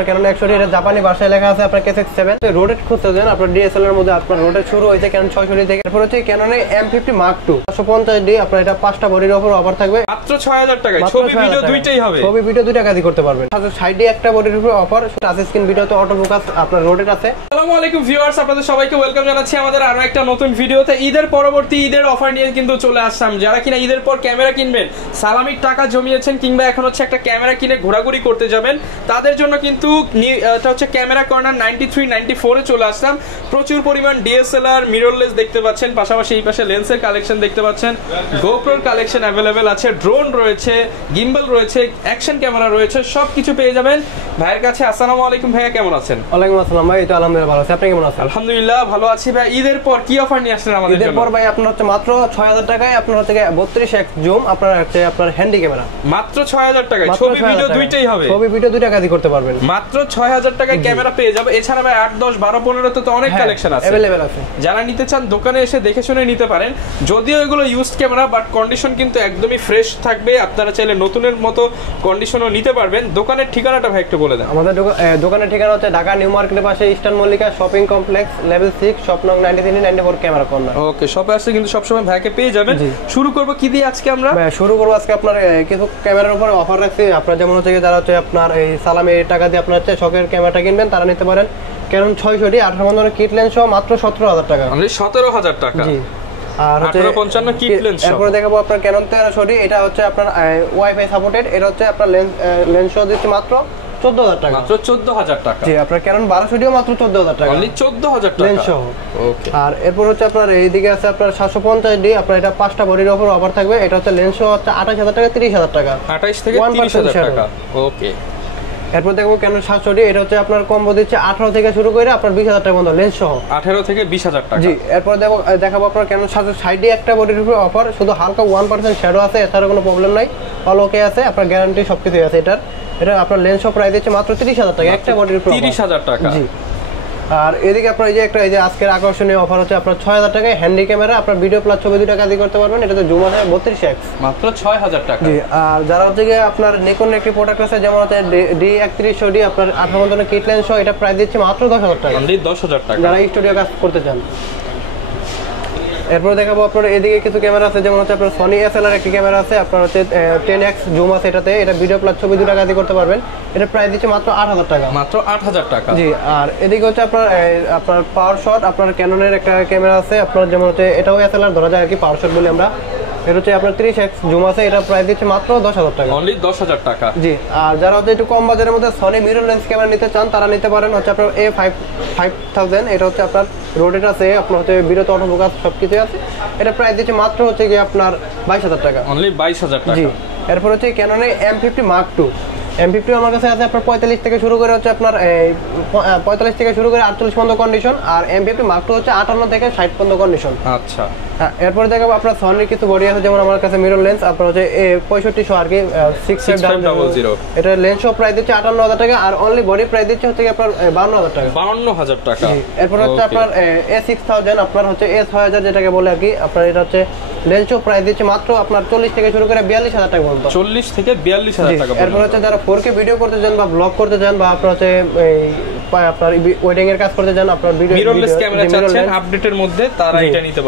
Canon 100 এটা জাপানি ভাষায় লেখা আছে আপনার KX7 রোটেট খুঁজতেছেন আপনার DSLR এর মধ্যে আপনার রোটেট শুরু হয়েছে Canon 600 থেকে এরপর হচ্ছে Canon M50 Mark II 550D আপনার এটা 5টা বডির উপর অফার থাকবে মাত্র 6000 টাকায় ছবি ভিডিও দুইটাই হবে ছবি ভিডিও দুইটা কাজই করতে পারবেন সাথে সাইডে একটা বডির উপর অফার টাচ স্ক্রিন ভিডিওতে অটো ফোকাস আপনার রোটেট আছে আসসালামু আলাইকুম ভিউয়ার্স আপনাদের সবাইকে ওয়েলকাম জানাচ্ছি আমাদের আরো একটা নতুন ভিডিওতে ঈদের পরবর্তী ঈদের অফার নিয়ে কিন্তু চলে আসলাম যারা কিনা ঈদের পর ক্যামেরা কিনবেন সালামির টাকা জমিয়েছেন কিংবা এখন হচ্ছে একটা ক্যামেরা কিনে ঘোরাঘুরি করতে যাবেন তাদের জন্য কিন্তু এটা হচ্ছে ক্যামেরা কর্নার 93 94 এ চলে আসলাম প্রচুর পরিমাণ ডিএসএলআর মিররলেস দেখতে পাচ্ছেন পাশাপাশি এই পাশে লেন্সের কালেকশন দেখতে পাচ্ছেন গোপ্রোর কালেকশন अवेलेबल আছে ড্রোন রয়েছে গিম্বল রয়েছে অ্যাকশন ক্যামেরা রয়েছে সবকিছু পেয়ে যাবেন ভাইয়ের কাছে আসসালামু আলাইকুম ভাইয়া কেমন আছেন ওয়ালাইকুম আসসালাম ভাই তো আলহামদুলিল্লাহ ভালো আছি আপনি কেমন আছেন আলহামদুলিল্লাহ ভালো আছি ভাই ঈদের পর কি অফার নিয়ে আসলেন আমাদের জন্য ঈদের পর ভাই আপনার হচ্ছে মাত্র 6000 টাকায় আপনার হচ্ছে 32x জুম আপনার হচ্ছে আপনার হ্যান্ডি ক্যামেরা মাত্র 6000 টাকায় ছবি ভিডিও দুইটাই হবে ছবি ভিডিও দুইটা কাজই করতে পারবেন মাত্র 6000 টাকায় ক্যামেরা পেয়ে যাবে এছাড়া ভাই 8 10 12 15 তো অনেক কালেকশন আছে अवेलेबल আছে যারা নিতে চান দোকানে এসে দেখে শুনে নিতে পারেন যদিও এগুলো ইউজড ক্যামেরা বাট কন্ডিশন কিন্তু একদমই ফ্রেশ থাকবে আপনারা চাইলে নতুনের মতো কন্ডিশনও নিতে পারবেন দোকানের ঠিকানাটা ভাই একটু বলে দেন আমাদের দোকানের ঠিকানা হচ্ছে ঢাকা নিউ মার্কেটের পাশে eastern Mallika shopping complex level 6 shop নং 93 94 ক্যামেরা কর্নার ওকে শপে আসলে কিন্তু সব সময় ভাইকে পেয়ে যাবেন শুরু করব কি দিয়ে আজকে আমরা শুরু করব আজকে আপনার কিছু ক্যামেরার উপর অফার রাখছি আপনারা যেমন হচ্ছে যারা হচ্ছে আপনার এই সালামি টাকা দিয়ে আপনার হচ্ছে শখের ক্যামেরাটা কিনবেন তারা নিতে পারেন Canon 600D 18 বন্ধনের কিট লেন্স সহ মাত্র 17000 টাকা অনলি 17000 টাকা জি আর হচ্ছে 1855 কিট লেন্স এরপর দেখাবো আপনার Canon 1300D এটা হচ্ছে আপনার ওয়াইফাই সাপোর্টেড এটা হচ্ছে আপনার লেন্স সহ দিচ্ছে মাত্র 14000 টাকা মাত্র 14000 টাকা জি আপনার Canon 1200D মাত্র 14000 টাকা অনলি 14000 টাকা লেন্স সহ ওকে আর এরপর হচ্ছে আপনার এইদিকে আছে আপনার 750D আপনার এটা 5টা বডির উপর অফার থাকবে এটা হচ্ছে লেন্স সহ হচ্ছে 28000 টাকা 30000 টাকা 28 থেকে 30000 টাকা ওকে এরপর দেখো Canon 700D এটা হচ্ছে আপনার কম্বো দিচ্ছে 18 থেকে শুরু করে আপনার 20000 টাকা পর্যন্ত লেন্স সহ 18 থেকে 20000 টাকা জি এরপর দেখাবো আপনার Canon 760D একটা বডির উপর অফার শুধু হালকা 1% শ্যাডো আছে এছাড়া কোনো প্রবলেম নাই অল ওকে আছে আপনার গ্যারান্টি সবকিছু আছে এটা আপনার লেন্স সহ প্রাইস দিচ্ছে মাত্র 30000 টাকা একটা বডির উপর 30000 টাকা জি আর এদিকে আপনার এই যে আজকের আকর্ষণীয় অফার হচ্ছে আপনার 6000 টাকায় হ্যান্ডি ক্যামেরা আপনার ভিডিও প্লাস ছবি দুটো কাজই করতে পারবেন এটাতে জুম আছে 32x মাত্র 6000 টাকা জি আর যারা হচ্ছে গিয়ে আপনার নিকন একটি প্রোডাক্ট আছে যেমন হচ্ছে D3100D আপনার 18 বন্ধনের কিট লেন্স সহ এটা প্রাইস দিচ্ছে মাত্র 10000 টাকা অনলি 10000 টাকা যারা স্টুডিও কাজ করতে চান এরপর দেখাবো আপনার এদিকে কিছু ক্যামেরা আছে যেমন হচ্ছে আপনার Sony SLR একটি ক্যামেরা আছে আপনার হচ্ছে 10x জুম আছে এটাতে এটা ভিডিও প্লাস ছবি দুটো কাজই করতে পারবেন এটা প্রাইস দিচ্ছে মাত্র 8000 টাকা মাত্র 8000 টাকা জি আর এদিকে হচ্ছে আপনার পাওয়ার শট আপনার ক্যাননের একটা ক্যামেরা আছে আপনার যেমন হচ্ছে এটাও SLR ধরা যায় আর কি পাওয়ার শট বলি আমরা এটা হচ্ছে আপনার 30x জুম আছে এটা প্রাইস দিচ্ছে মাত্র 10000 টাকা অনলি 10000 টাকা জি আর যারা হচ্ছে একটু কম বাজারের মধ্যে Sony মিরর লেন্স ক্যামেরা নিতে চান তারা নিতে পারেন হচ্ছে আপনার A5000 এটা হচ্ছে আপনার রোটেট আছে আপনার হচ্ছে ভিডিওতে অটো ফোকাস সবকিছু আছে এটা প্রাইস দিচ্ছে মাত্র হচ্ছে কি আপনার 22000 টাকা অনলি 22000 টাকা জি এরপর হচ্ছে Canon M50 Mark II M50 আমার কাছে আছে আপনার 45 থেকে শুরু করে হচ্ছে আপনার 45 থেকে শুরু করে 48 পর্যন্ত কন্ডিশন আর M50 Mark II হচ্ছে 58 থেকে 60 পর্যন্ত কন্ডিশন আচ্ছা এরপর দেখাবো আপনার Sony কিছু বডি আছে যেমন আমার কাছে মিরর লেন্স আপনার হচ্ছে 65 আর কি 6500 এটা লেন্স সহ প্রাইস দিচ্ছে 58000 টাকা আর অনলি বডি প্রাইস দিচ্ছে হচ্ছে আপনার 52000 টাকা 52000 টাকা এরপর হচ্ছে আপনার A6000 আপনার হচ্ছে A6000 যেটাকে বলে আর কি আপনার এটা হচ্ছে লেন্স সহ প্রাইস দিচ্ছে মাত্র আপনার 40 থেকে শুরু করে 42000 টাকা পর্যন্ত 40 থেকে 42000 টাকা এরপর হচ্ছে যারা 4K ভিডিও করতে চান বা ব্লগ করতে চান বা আপনার হচ্ছে আপনার ওয়েডিং এর কাজ করতে চান আপনার ভিডিও মিররলেস ক্যামেরা চাচ্ছেন আপডেটের মধ্যে তারা এটা নিতে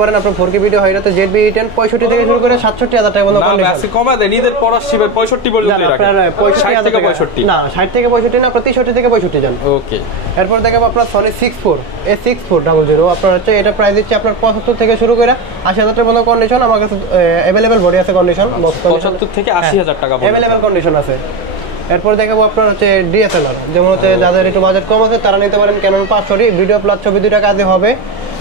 পারেন আপনার 4K ভিডিও হয় এটাতে ZB-E10 65 থেকে শুরু করে 67000 টাকা পর্যন্ত কন্ডিশন না কমা দেন ঈদের পর আসবে 65 পর্যন্ত রাখেন 60 থেকে 65 না 60 থেকে 65 না আপনি 63 থেকে 65 যান ওকে এরপর দেখাবো আপনার Sony 64 A6400 আপনার হচ্ছে এটা প্রাইস দিচ্ছে আপনার 75 থেকে শুরু করে 80000 টাকা পর্যন্ত কন্ডিশন আমার কাছে अवेलेबल বডি আছে কন্ডিশন 75 থেকে 80000 টাকা পর্যন্ত अवेलेबल কন্ডিশন আছে এরপর দেখাবো আপনার হচ্ছে DSLR যেমন হচ্ছে যাদের একটু বাজেট কম আছে তারা নিতে পারেন Canon 500D ভিডিও প্লাস ছবি দুটো কাজে হবে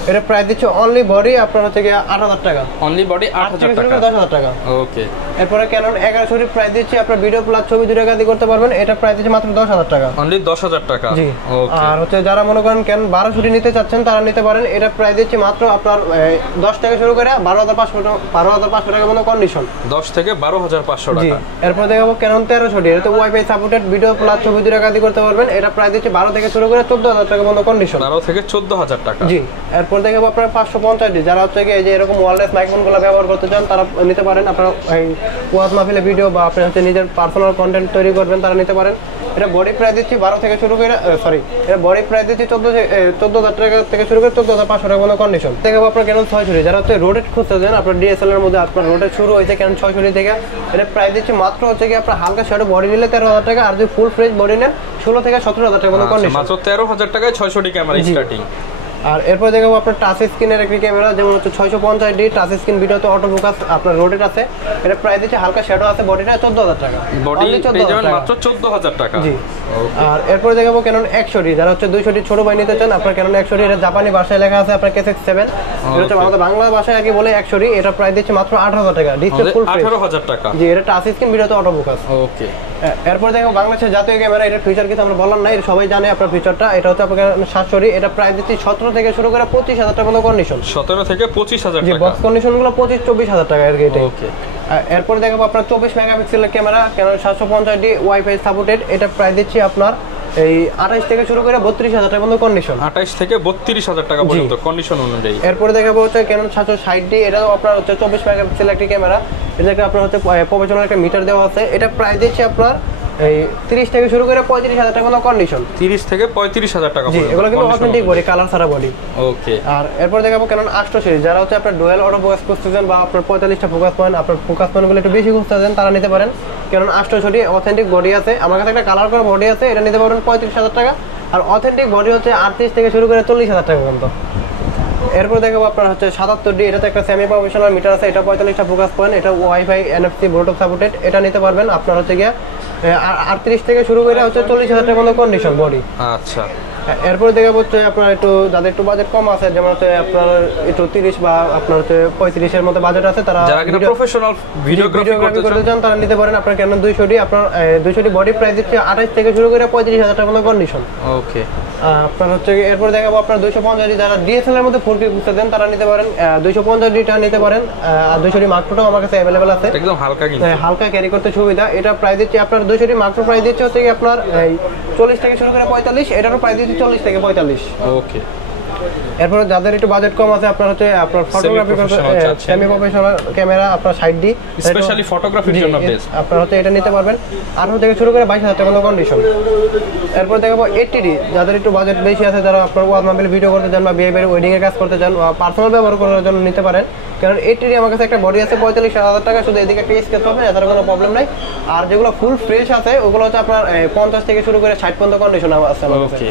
এটা প্রাইস দিচ্ছে অনলি বডি আপনার হচ্ছে কি 8000 টাকা অনলি বডি 8000 টাকা 10000 টাকা ওকে এরপর Canon 1100D প্রাইস দিচ্ছে আপনার ভিডিও প্লাস ছবি দুটো কাজে করতে পারবেন এটা প্রাইস দিচ্ছে মাত্র 10000 টাকা অনলি 10000 টাকা জি ওকে আর হচ্ছে যারা মনে করেন Canon 1200D নিতে চাচ্ছেন তারা নিতে পারেন এটা প্রাইস দিচ্ছে মাত্র আপনার 10 থেকে শুরু করে 12500 টাকা পর্যন্ত কন্ডিশন 10 থেকে 12500 টাকা এরপর দেখাবো Canon 1300D এটা ওয়াইফাই সাপোর্টেড ভিডিও প্লাস ছবি দুটো কাজে করতে পারবেন এটা প্রাইস দিচ্ছে 12 থেকে শুরু করে 14000 টাকা পর্যন্ত কন্ডিশন 12 থেকে 14000 টাকা জি এরপর এরপর দেখাবো আপনার 550 যারা হচ্ছে কি এই যে এরকম ওয়্যারলেস মাইক্রোফোনগুলো ব্যবহার করতে চান তারা নিতে পারেন। আপনারা এই ওয়াজ মাহফিলে ভিডিও বা আপনি হচ্ছে নিজের পার্সোনাল কন্টেন্ট তৈরি করবেন তারা নিতে পারেন। এটা বডি প্রাইস দিচ্ছি 12 থেকে শুরু করে এটা বডি প্রাইস দিচ্ছি 14,000 টাকা থেকে শুরু করে 14,500 টাকা পর্যন্ত কন্ডিশন। দেখাবো আপনার ক্যানন 660 যারা হচ্ছে রোডেড খুঁজতেছেন, আপনার ডিএসএলআর মধ্যে আপনার রোডেড শুরু হয়েছে ক্যানন 660 থেকে। এটা প্রাইস দিচ্ছি মাত্র হচ্ছে কি আপনার হালকা শ্যাডো বডি নিলে 13,000 টাকা, আর যদি ফুল ফ্রেশ বডি নেন 16 থেকে 17,000 টাকা পর্যন্ত কন্ডিশন। মাত্র 13,000 টাকায় 660 ক্যামেরা স্টার্টিং। আর এরপর দেখাবো আপনার টাচ স্ক্রিনের একটি ক্যামেরা, যেমন হচ্ছে 650D টাচ স্ক্রিন, ভিডিওতে অটো ফোকাস, আপনার রোটেট আছে। এটা প্রাইস দিচ্ছে হালকা শ্যাডো আছে, বডিটা 14,000 টাকা, বডি পেয়ে যাবেন মাত্র 14,000 টাকা। জি। আর এরপর দেখাবো ক্যানন 100D যারা হচ্ছে 200D ছোট ভাই নিতে চান, আপনার ক্যানন 100D, এটা জাপানি ভাষায় লেখা আছে আপনার KSX7, এটা হচ্ছে আমাদের বাংলা ভাষায় আগে বলে 100D। এটা প্রাইস দিচ্ছে মাত্র 18,000 টাকা, ডিসপ্লে ফুল 18,000 টাকা। জি, এটা টাচ স্ক্রিন, ভিডিওতে অটো ফোকাস। ওকে। এরপর দেখো বাংলাদেশের জাতীয় ক্যামেরা, এটা ফিচার কিছু আমরা বললাম না, এটা সবাই জানে আপনার ফিচারটা। এটা হচ্ছে আপনার 700D, এটা প্রাইস দিচ্ছি 17 থেকে শুরু করে 25,000 টাকা পর্যন্ত কন্ডিশন। 17 থেকে 25,000 টাকা, বক্স কন্ডিশন গুলো 25-24,000 টাকা এর গেটে। ওকে। এরপর দেখাবো আপনার 24 মেগাপিক্সেলের camera, Canon 750D wifi supported. এটা প্রাইস দিচ্ছি আপনার এই 28 থেকে শুরু করে 32,000 টাকা পর্যন্ত কন্ডিশন। 28 থেকে 32,000 টাকা পর্যন্ত কন্ডিশন অনুযায়ী। এরপর দেখাবো হচ্ছে ক্যানন 760D, এটাও আপনার হচ্ছে 24 মেগাপিক্সেল একটি ক্যামেরা। এটাকে আপনার হচ্ছে প্রফেশনাল একটা মিটার দেওয়া আছে। এটা প্রাইস দিচ্ছে আপনার এই 30 থেকে শুরু করে 35,000 টাকা পর্যন্ত কন্ডিশন। 30 থেকে 35,000 টাকা জি, এগুলো কিন্তু অথেন্টিক বডি, কালার ছাড়া বডি। ওকে। আর এরপর দেখাবো ক্যানন 800 যারা হচ্ছে আপনার ডুয়াল অটো ফোকাস খুঁজতেছেন বা আপনার 45টা ফোকাস পয়েন্ট, আপনার ফোকাস পয়েন্টগুলো একটু বেশি খুঁজতেছেন, তারা নিতে পারেন। ক্যানন 800 অথেন্টিক বডি আছে, আমার কাছে একটা কালার করা বডি আছে, এটা নিতে পারেন 35,000 টাকা। আর অথেন্টিক বডি হচ্ছে 38 থেকে শুরু করে 40,000 টাকা পর্যন্ত। এরপর দেখাবো আপনার হচ্ছে 77D, এটাতে একটা সেমি প্রফেশনাল মিটার আছে, এটা 45টা ফোকাস পয়েন্ট, এটা ওয়াইফাই NFC ব্লুটুথ সাপোর্টেড। এটা নিতে পারবেন আপনার হচ্ছে গিয়া 38 থেকে শুরু করে হচ্ছে 40,000 টাকা পর্যন্ত কন্ডিশন বডি। আচ্ছা। এরপর দেখাবো হচ্ছে আপনার একটু যাদের একটু বাজেট কম আছে, যেমন হচ্ছে আপনার একটু 30 বা আপনার হচ্ছে 35 এর মধ্যে বাজেট আছে, তারা যারা কিনা প্রফেশনাল ভিডিওগ্রাফি করতে চান তারা নিতে পারেন। আপনার ক্যানন 200D, আপনার 200D বডি প্রাইস দিচ্ছে 28 থেকে শুরু করে 35,000 টাকা পর্যন্ত কন্ডিশন। ওকে। আপনার হচ্ছে এরপর দেখাবো আপনার 250D, যারা DSLR এর মধ্যে 4K খুঁজতে দেন তারা নিতে পারেন 250D টা নিতে পারেন। আর 200D Mark II আমার কাছে अवेलेबल আছে, একদম হালকা, কিন্তু হালকা ক্যারি করতে সুবিধা। এটা প্রাইস দিচ্ছে আপনার 200D Mark II প্রাইস দিচ্ছে হচ্ছে আপনার 40 থেকে শুরু করে 45, এটারও প্রাইস দিচ্ছে 40 থেকে 45। ওকে। এরপর যাদের একটু বাজেট কম আছে, আপনার হচ্ছে আপনার ফটোগ্রাফি সেমি প্রফেশনাল ক্যামেরা, আপনার 60D স্পেশালি ফটোগ্রাফির জন্য বেস্ট, আপনার হচ্ছে এটা নিতে পারবেন 18 থেকে শুরু করে 22,000 টাকা পর্যন্ত কন্ডিশন। এরপর দেখাবো 80D, যাদের একটু বাজেট বেশি আছে, যারা আপনার ওয়াজ মাহফিল ভিডিও করতে চান বা বিয়ে বাড়ি ওয়েডিং এর কাজ করতে চান বা পার্সোনাল ব্যবহার করার জন্য নিতে পারেন। কারণ 80D আমার কাছে একটা বডি আছে 45,000 টাকা, শুধু এদিকে একটা স্কেচ পাবেন, এছাড়া কোনো প্রবলেম নাই। আর যেগুলো ফুল ফ্রেশ আছে ওগুলো হচ্ছে আপনার 50 থেকে শুরু করে 60 পর্যন্ত কন্ডিশন আছে আমার কাছে।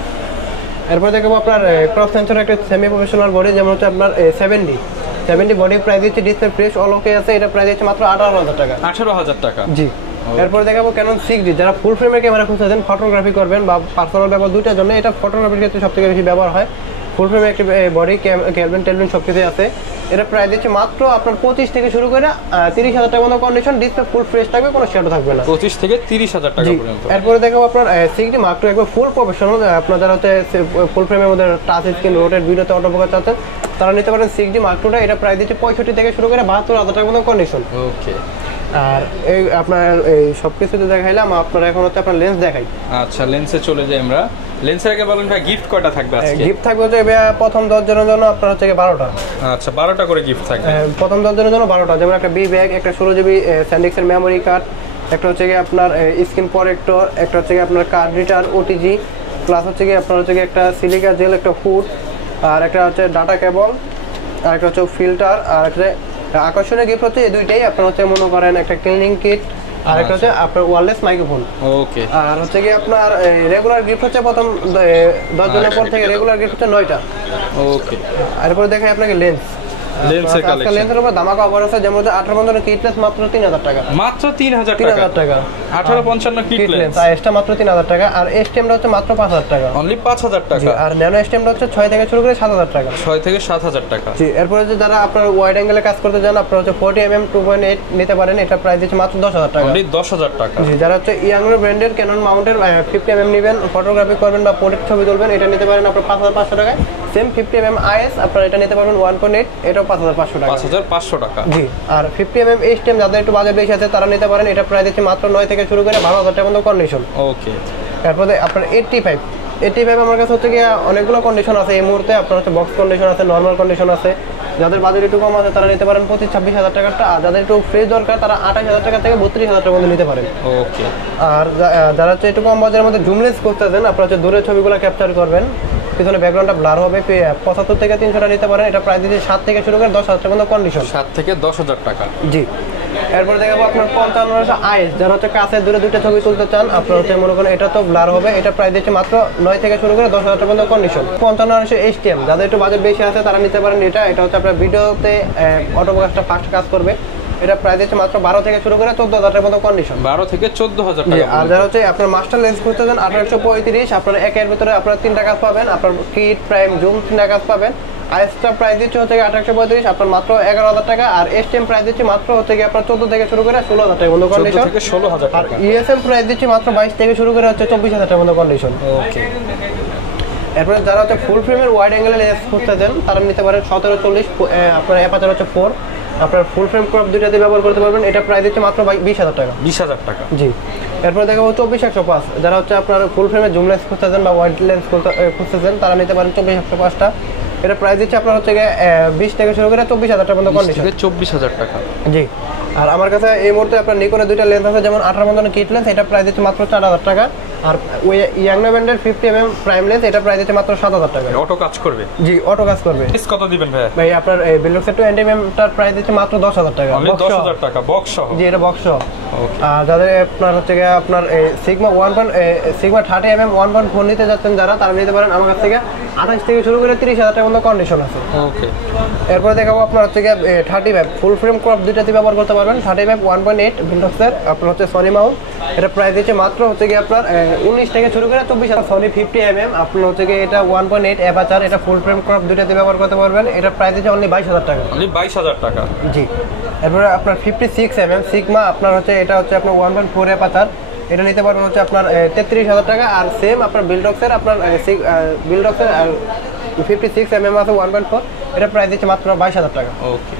এরপর দেখাবো আপনার ক্রস সেন্সর একটা সেমি প্রফেশনাল বডি, যেমন হচ্ছে আপনার 70D বডি প্রাইস দিচ্ছে, ডিসপ্লে ফ্রেশ অল ওকে আছে, এটা প্রাইস দিচ্ছে মাত্র 18,000 টাকা। 18,000 টাকা, জি। এরপর দেখাবো ক্যানন 6D, যারা ফুল ফ্রেমের ক্যামেরা খুঁজছেন, ফটোগ্রাফি করবেন বা পার্সোনাল ব্যবহার দুইটার জন্য, এটা ফটোগ্রাফির ক্ষেত্রে সবথেকে বেশি ব্যবহার হয়। ফুল ফ্রেমে একটি বডি, ক্যালভিন টেলভিন সব কিছু আছে। এটা প্রাইস দিচ্ছে মাত্র আপনার 25 থেকে শুরু করে 30,000 টাকা মতো কন্ডিশন, ডিসপ্লে ফুল ফ্রেশ থাকবে, কোনো শ্যাডো থাকবে না। 25 থেকে 30,000 টাকা পর্যন্ত। এরপরে দেখাবো আপনার 6D Mark II, একবার ফুল প্রফেশনাল, আপনার যারা হচ্ছে ফুল ফ্রেমের মধ্যে টাচ স্ক্রিন রোটেট ভিডিওতে অটো ফোকাস চাচ্ছেন তারা নিতে পারেন 6D Mark II। এটা প্রাইস দিচ্ছে 65 থেকে শুরু করে 72,000 টাকা মতো কন্ডিশন। ওকে। আর এই আপনার এই সব কিছু তো দেখাইলাম, আপনারা এখন হচ্ছে আপনার লেন্স দেখাই। আচ্ছা, লেন্সে চলে যাই আমরা। লেন্সের আগে বলেন ভাই, গিফট কয়টা থাকবে আজকে? গিফট থাকবে হচ্ছে প্রথম 10 জনের জন্য আপনার হচ্ছে 12টা। আচ্ছা, 12টা করে গিফট থাকবে। প্রথম 10 জনের জন্য 12টা, যেমন একটা বি ব্যাগ, একটা 16GB স্যান্ডিক্সের মেমোরি কার্ড, একটা হচ্ছে কি আপনার স্ক্রিন প্রটেক্টর, একটা হচ্ছে কি আপনার কার্ড রিটার OTG, প্লাস হচ্ছে কি আপনার হচ্ছে কি একটা সিলিকা জেল, একটা হুড, আর একটা হচ্ছে ডাটা কেবল, আর একটা হচ্ছে ফিল্টার, আর একটা আকর্ষণীয় গিফট হচ্ছে এই দুইটাই। আপনার হচ্ছে মনে করেন একটা ক্লিনিং কিট, আর একটা হচ্ছে আপনার ওয়্যারলেস মাইক্রোফোন। ওকে। আর হচ্ছে কি আপনার রেগুলার গিফট হচ্ছে প্রথম 10 জনের পর থেকে রেগুলার গিফট হচ্ছে 9টা। ওকে। এরপর দেখাই আপনাকে লেন্স। লেন্সের কালেকশন, লেন্সের উপর ধামাকা অফার আছে, যেমন 1855 কিটলেস মাত্র 3,000 টাকা। মাত্র 3,000 টাকা। 1855 কিটলেস আর এক্সট্রা মাত্র 3,000 টাকা। আর এসটিএমটা হচ্ছে মাত্র 5,000 টাকা। অনলি 5,000 টাকা। আর ন্যানো এসটিএমটা হচ্ছে 6 থেকে শুরু করে 7,000 টাকা। 6 থেকে 7,000 টাকা। জি। এরপর যে যারা আপনার ওয়াইড অ্যাঙ্গেলে কাজ করতে চান, আপনারা হচ্ছে 40mm 2.8 নিতে পারেন, এটা প্রাইস দিচ্ছে মাত্র 10,000 টাকা। অনলি 10,000 টাকা। জি। যারা হচ্ছে ইয়াংর ব্র্যান্ডের ক্যানন মাউন্টের 50mm নেবেন, ফটোগ্রাফি করবেন বা পোর্ট্রেট ছবি তুলবেন, এটা নিতে পারেন আপনার 5,500 টাকায়। সেম 50mm IS আপনারা এটা নিতে পারবেন 1.8, এটাও 5,500 টাকা। 5,500 টাকা। জি। আর 50mm HTM যাদের একটু বাজেট বেশি আছে তারা নিতে পারেন, এটা প্রাইস দিচ্ছে মাত্র 9 থেকে শুরু করে 12,000 টাকা পর্যন্ত কন্ডিশন। ওকে। তারপরে আপনার 85 85 আমার কাছে হচ্ছে গিয়ে অনেকগুলো কন্ডিশন আছে এই মুহূর্তে। আপনার হচ্ছে বক্স কন্ডিশন আছে, নর্মাল কন্ডিশন আছে। যাদের বাজেট একটু কম আছে তারা নিতে পারেন 25-26 হাজার টাকাটা, আর যাদের একটু ফ্রেশ দরকার তারা 28 হাজার টাকা থেকে 32 হাজার টাকার মধ্যে নিতে পারেন। ওকে। আর যারা হচ্ছে একটু কম বাজেটের মধ্যে জুমলেস করতেছেন, আপনারা হচ্ছে দূরের ছবিগুলো ক্যাপচার করবেন, পিছনে ব্যাকগ্রাউন্ডটা ব্লার হবে, 75 থেকে 300 টাকা নিতে পারেন। এটা প্রায় দিচ্ছে 7 থেকে শুরু করে 10 হাজার টাকা পর্যন্ত কন্ডিশন। 7 থেকে 10,000 টাকা। জি। এরপর দেখাবো আপনার 55 আইস, যারা হচ্ছে কাছে দূরে দুইটা ছবি তুলতে চান, আপনার হচ্ছে মনে করেন এটা তো ব্লার হবে, এটা প্রায় দিচ্ছে মাত্র 9 থেকে শুরু করে 10 হাজার টাকা পর্যন্ত কন্ডিশন। 55 HTM, যাদের একটু বাজেট বেশি আছে তারা নিতে পারেন এটা। এটা হচ্ছে আপনার ভিডিওতে অটোফোকাসটা ফাস্ট কাজ করবে। এটা প্রায় দিচ্ছে মাত্র 12 থেকে শুরু করে 14 হাজার টাকার মতো কন্ডিশন। 12 থেকে 14,000 টাকা। আর যারা হচ্ছে আপনার মাস্টার লেন্স করতে চান 1835, আপনার একের ভিতরে আপনার 3টা কাজ পাবেন। আপনার কিট, প্রাইম, জুম 3টা কাজ পাবেন। আইসটা প্রাইস দিচ্ছে হচ্ছে 1835, আপনার মাত্র 11,000 টাকা। আর এসটিএম প্রাইস দিচ্ছে মাত্র হচ্ছে কি আপনার 14 থেকে শুরু করে 16,000 টাকা মতো কন্ডিশন। 14 থেকে 16,000 আর টাকা। ইএসএম প্রাইস দিচ্ছে মাত্র 22 থেকে শুরু করে হচ্ছে 24,000 টাকা মতো কন্ডিশন। ওকে। এরপরে যারা হচ্ছে ফুল ফ্রেমের ওয়াইড অ্যাঙ্গেলের লেন্স খুঁজতে চান তারা নিতে পারেন 1740, আপনার অ্যাপারচার হচ্ছে 4, আপনার ফুল ফ্রেম ক্রপ দুইটাতে ব্যবহার করতে পারবেন। এটা প্রাইস দিচ্ছে মাত্র 20,000 টাকা। 20,000 টাকা। জি। এরপরে দেখাবো 24-105, যারা হচ্ছে আপনার ফুল ফ্রেমের জুম লেন্স খুঁজতেছেন বা ওয়াইড লেন্স খুঁজতেছেন তারা নিতে পারেন 24-105টা। এটা প্রাইস দিচ্ছে আপনার হচ্ছে 20 থেকে শুরু করে 24,000 টাকা পর্যন্ত কন্ডিশন। 24,000 টাকা। জি। আর আমার কাছে এই মুহূর্তে আপনার নিকনের দুইটা লেন্স আছে, যেমন 18 মতন কিট লেন্স, এটা প্রাইস দিচ্ছে মাত্র 4,000 টাকা। আর ওই ইয়াংনা ব্যান্ডের 50mm প্রাইম লেন্স, এটা প্রাইস দিচ্ছে মাত্র 7,000 টাকা। অটো কাজ করবে? জি, অটো কাজ করবে। কত দিবেন ভাই? ভাই আপনার এই বিলক্সের 20mm টার প্রাইস দিচ্ছে মাত্র 10,000 টাকা। 10,000 টাকা বক্স সহ? জি, এটা বক্স সহ। আর যাদের আপনার হচ্ছে আপনার সিগমা 30mm 1.4 নিতে যাচ্ছেন যারা, তারা নিতে পারেন আমার কাছ থেকে 28 থেকে শুরু করে 30,000 টাকার মতো কন্ডিশন আছে। ওকে। এরপরে দেখাবো আপনার হচ্ছে 35 ফুল ফ্রেম ক্রপ দুইটাতে ব্যবহার করতে পারবেন। 35 1.8 বিলক্সের আপনার হচ্ছে সনি মাউন্ট, এটা প্রাইস দিচ্ছে মাত্র হচ্ছে আপনার 19 থেকে শুরু করে 24,000। সনি 50mm আপনার হচ্ছে এটা 1.8 অ্যাপারচার, এটা ফুল ফ্রেম ক্রপ দুইটাতে ব্যবহার করতে পারবেন। এটা প্রাইস দিচ্ছে অনলি 22,000 টাকা। অনলি 22,000 টাকা। জি। এরপরে আপনার 56mm সিগমা, আপনার হচ্ছে এটা হচ্ছে আপনার 1.4 অ্যাপারচার, এটা নিতে পারবেন হচ্ছে আপনার 33,000 টাকা। আর সেম আপনার বিলডক্সের আপনার 56mm আছে 1.4, এটা প্রাইস দিচ্ছে মাত্র 22,000 টাকা। ওকে।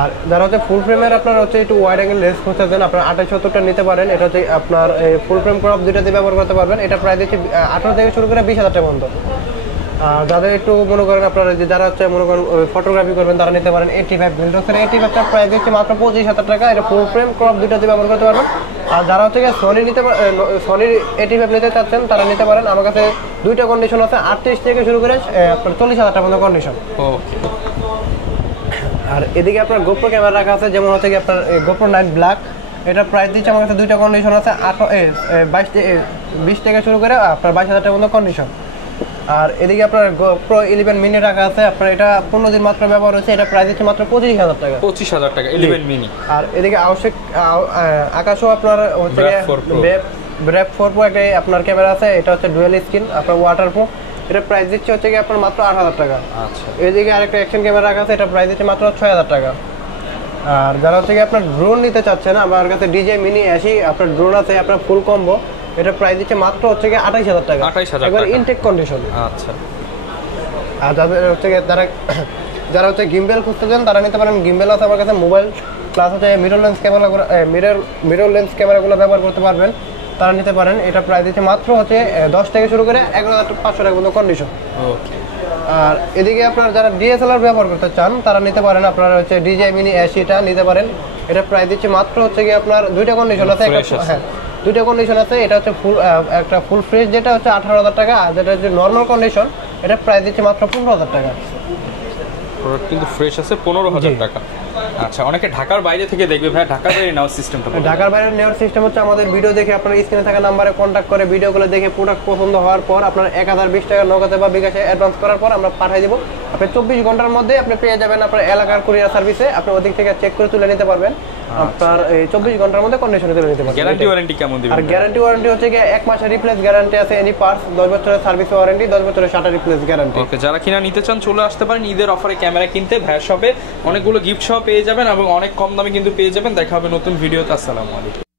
আর যারা হচ্ছে ফুল ফ্রেমের আপনার হচ্ছে একটু ওয়াইড অ্যাঙ্গেল লেন্স খুঁজতেছেন, আপনার 28-70টা নিতে পারেন। এটা হচ্ছে আপনার ফুল ফ্রেম ক্রপ দুইটাতে ব্যবহার করতে পারবেন। এটা প্রাইস দিচ্ছে 18 থেকে শুরু করে 20,000 টাকা পর্যন্ত। আর যাদের একটু মনে করেন আপনারা যারা হচ্ছে মনে করেন ফটোগ্রাফি করবেন তারা নিতে পারেন 85 বিলডক্সের 85টা প্রাইস দিচ্ছে মাত্র 25,000 টাকা। এটা ফুল ফ্রেম ক্রপ দুইটাতে ব্যবহার করতে পারবেন। আর যারা হচ্ছে সনি সনির 85 নিতে চাচ্ছেন তারা নিতে পারেন। আমার কাছে দুইটা কন্ডিশন আছে, 38 থেকে শুরু করে আপনার 40,000 টাকা পর্যন্ত কন্ডিশন। ওকে। আর এদিকে আপনার গোপ্রো ক্যামেরা রাখা আছে, যেমন হচ্ছে আপনার গোপ্রো 9 ব্ল্যাক, এটা প্রাইস দিচ্ছে আমার কাছে দুইটা কন্ডিশন আছে, 20 থেকে শুরু করে আপনার 22,000 টাকা পর্যন্ত কন্ডিশন। আর এদিকে আপনার গোপ্রো 11 মিনি রাখা আছে, আপনার এটা 15 দিন মাত্র ব্যবহার হচ্ছে, এটা প্রাইস দিচ্ছে মাত্র 25,000 টাকা। 25,000 টাকা 11 মিনি। আর এদিকে আকাশও আপনার হচ্ছে ব্র্যাপ 4 Pro একটা আপনার ক্যামেরা আছে, এটা হচ্ছে ডুয়াল স্ক্রিন, আপনার ওয়াটারপ্রুফ, এটা প্রাইস দিচ্ছে হচ্ছে আপনার মাত্র 8,000 টাকা। আচ্ছা। এদিকে আরেকটা অ্যাকশন ক্যামেরা রাখা আছে, এটা প্রাইস দিচ্ছে মাত্র 6,000 টাকা। আর যারা হচ্ছে আপনার ড্রোন নিতে চাচ্ছেন, আমার কাছে DJI Mini 80 আপনার ড্রোন আছে, আপনার ফুল কম্বো, এটা প্রাইস দিচ্ছে মাত্র হচ্ছে 28,000 টাকা। 28,000 একবার টাকা ইনটেক কন্ডিশন। আচ্ছা। আর যাদের হচ্ছে যারা হচ্ছে গিম্বেল খুঁজতে চান তারা নিতে পারেন। গিম্বেল আছে আমার কাছে, মোবাইল প্লাস হচ্ছে মিরর লেন্স ক্যামেরাগুলো ব্যবহার করতে পারবেন, তারা নিতে পারেন। এটা প্রাইস দিচ্ছে মাত্র হচ্ছে 10 থেকে শুরু করে 11,500 টাকা পর্যন্ত কন্ডিশন। ওকে। আর এদিকে আপনার যারা DSLR ব্যবহার করতে চান তারা নিতে পারেন, আপনারা হচ্ছে DJI Mini 80টা নিতে পারেন। এটা প্রাইস দিচ্ছে মাত্র হচ্ছে আপনার দুইটা কন্ডিশন আছে, হ্যাঁ দুইটা কন্ডিশন আছে। এটা হচ্ছে একটা ফুল ফ্রেশ যেটা হচ্ছে 18,000 টাকা, আর যেটা হচ্ছে নর্মাল কন্ডিশন এটা প্রাইস দিচ্ছে মাত্র 15,000 টাকা। প্রোডাক্ট কিন্তু ফ্রেশ আছে 15,000 টাকা। আচ্ছা, অনেকে ঢাকার বাইরে থেকে দেখবে ভাই, ঢাকার বাইরে নেওয়ার সিস্টেমটা? ঢাকার বাইরে নেওয়ার সিস্টেম হচ্ছে আমাদের ভিডিও দেখে আপনার স্ক্রিনে থাকা নাম্বারে কন্ট্যাক্ট করে ভিডিওগুলো দেখে প্রোডাক্ট পছন্দ হওয়ার পর আপনার 1020 টাকা নগদে বা বিকাশে অ্যাডভান্স করার পর আমরা পাঠিয়ে দেবো। আপনি 24 ঘন্টার মধ্যে আপনি পেয়ে যাবেন আপনার এলাকার কুরিয়ার সার্ভিসে, আপনি ওদিক থেকে চেক করে তুলে নিতে পারবেন। আপনার এই 24 ঘন্টার মধ্যে কন্ডিশনে তুলে নিতে পারবেন। গ্যারান্টি ওয়ারেন্টি কেমন দিবেন? আর গ্যারান্টি ওয়ারেন্টি হচ্ছে 1 মাসের রিপ্লেস গ্যারান্টি আছে এনি পার্টস, 10 বছরের সার্ভিস ওয়ারেন্টি, 10 বছরের শাটার রিপ্লেস গ্যারান্টি। ওকে, যারা কিনা নিতে চান চলে আসতে পারেন ঈদের অফারে ক্যামেরা কিনতে ভাইয়ের শপে। অনেকগুলো গিফট সহ পেয়ে যাবেন এবং অনেক কম দামে কিন্তু পেয়ে যাবেন। দেখা হবে নতুন ভিডিওতে। আসসালামু আলাইকুম।